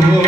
Oh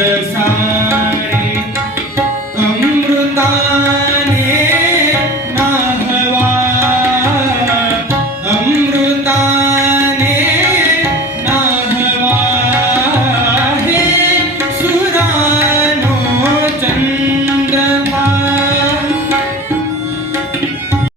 Yeah.